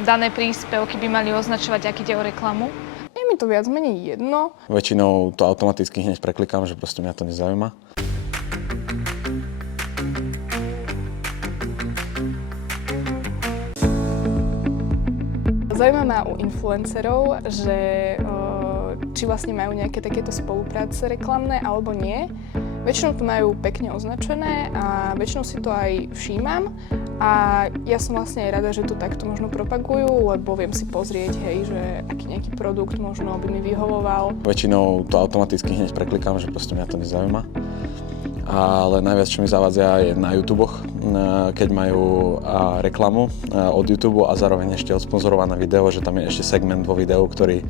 Dané príspevky by mali označovať, ak ide o reklamu? Je mi to viac menej jedno. Väčšinou to automaticky hneď preklikám, že proste mňa to nezaujíma. Zaujíma ma u influencerov, že či vlastne majú nejaké takéto spolupráce reklamné alebo nie. Väčšinou to majú pekne označené a väčšinou si to aj všímam. A ja som vlastne aj rada, že to takto možno propagujú, lebo viem si pozrieť, hej, že aký nejaký produkt možno by mi vyhovoval. Väčšinou to automaticky hneď preklikám, že proste mňa to nezaujíma. Ale najviac, čo mi zavadzia, je na YouTubech, keď majú reklamu od YouTube a zároveň ešte odsponzorované video, že tam je ešte segment vo videu, ktorý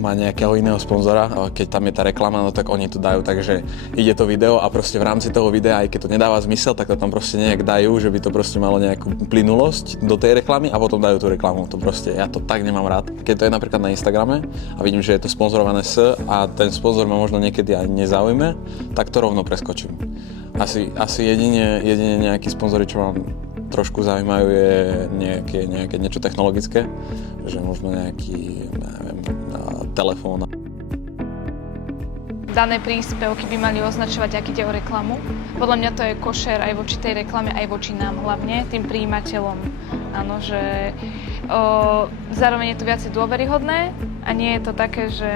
má nejakého iného sponzora. Keď tam je tá reklama, no tak oni to dajú, takže ide to video a proste v rámci toho videa, aj keď to nedáva zmysel, tak to tam proste nejak dajú, že by to proste malo nejakú plynulosť do tej reklamy a potom dajú tú reklamu. To proste, ja to tak nemám rád. Keď to je napríklad na Instagrame a vidím, že je to sponzorované a ten sponzor ma možno niekedy aj nezaujme, tak to rovno preskočím. Asi jedine nejakí sponzori, čo mám trošku zaujímajú, je nejaké niečo technologické, že možno nejaký, neviem, telefón. Dané príspevky by mali označovať, ak ide o reklamu. Podľa mňa to je košer aj voči tej reklame, aj voči nám hlavne, tým prijímateľom. Áno, že zároveň je to viacej dôveryhodné a nie je to také, že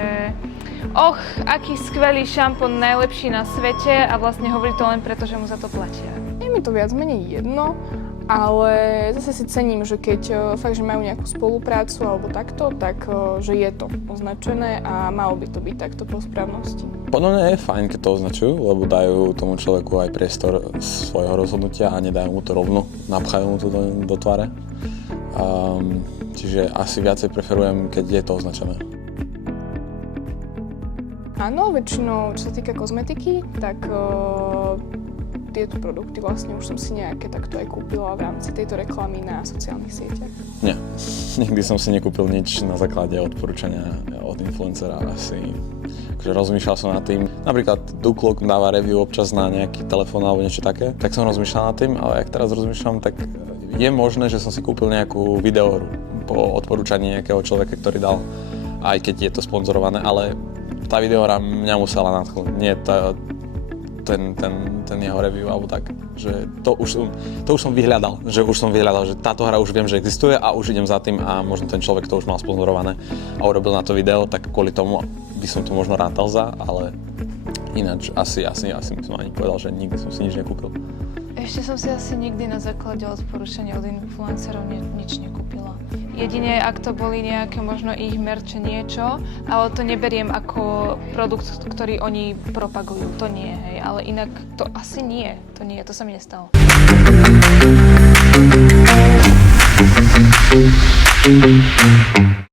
aký skvelý šampón, najlepší na svete a vlastne hovorí to len preto, že mu za to platia. Je mi to viac menej jedno, ale zase si cením, že keď fakt, že majú nejakú spoluprácu alebo takto, tak že je to označené a malo by to byť takto po správnosti. Podľa mňa je fajn, keď to označujú, lebo dajú tomu človeku aj priestor svojho rozhodnutia a nedajú mu to rovno, napchajú mu to do tváre. Čiže asi viacej preferujem, keď je to označené. Áno, väčšinou, čo sa týka kozmetiky, tak tieto produkty vlastne už som si nejaké takto aj kúpila v rámci tejto reklamy na sociálnych sieťach. Nie, nikdy som si nekúpil nič na základe odporúčania od influencera. Asi rozmýšľal som nad tým. Napríklad Duclock dáva review občas na nejaký telefón alebo niečo také, tak som rozmýšľal nad tým, ale ak teraz rozmýšľam, tak je možné, že som si kúpil nejakú videohru po odporúčaní nejakého človeka, ktorý dal, aj keď je to sponzorované, ale tá videohra mňa musela nadchnúť. Nie ten jeho review alebo tak, že to už som vyhľadal, že táto hra už viem, že existuje a už idem za tým a možno ten človek to už mal sponzorované a urobil na to video, tak kvôli tomu by som to možno rátal ale ináč asi by som ani povedal, že nikdy som si nič nekúpil. Ešte som si asi nikdy na základe odporúčania od influencerov nič nekúpila. Jedine, ak to boli nejaké možno ich merče niečo, ale to neberiem ako produkt, ktorý oni propagujú. To nie, hej, ale inak to asi nie. To sa mi nestalo.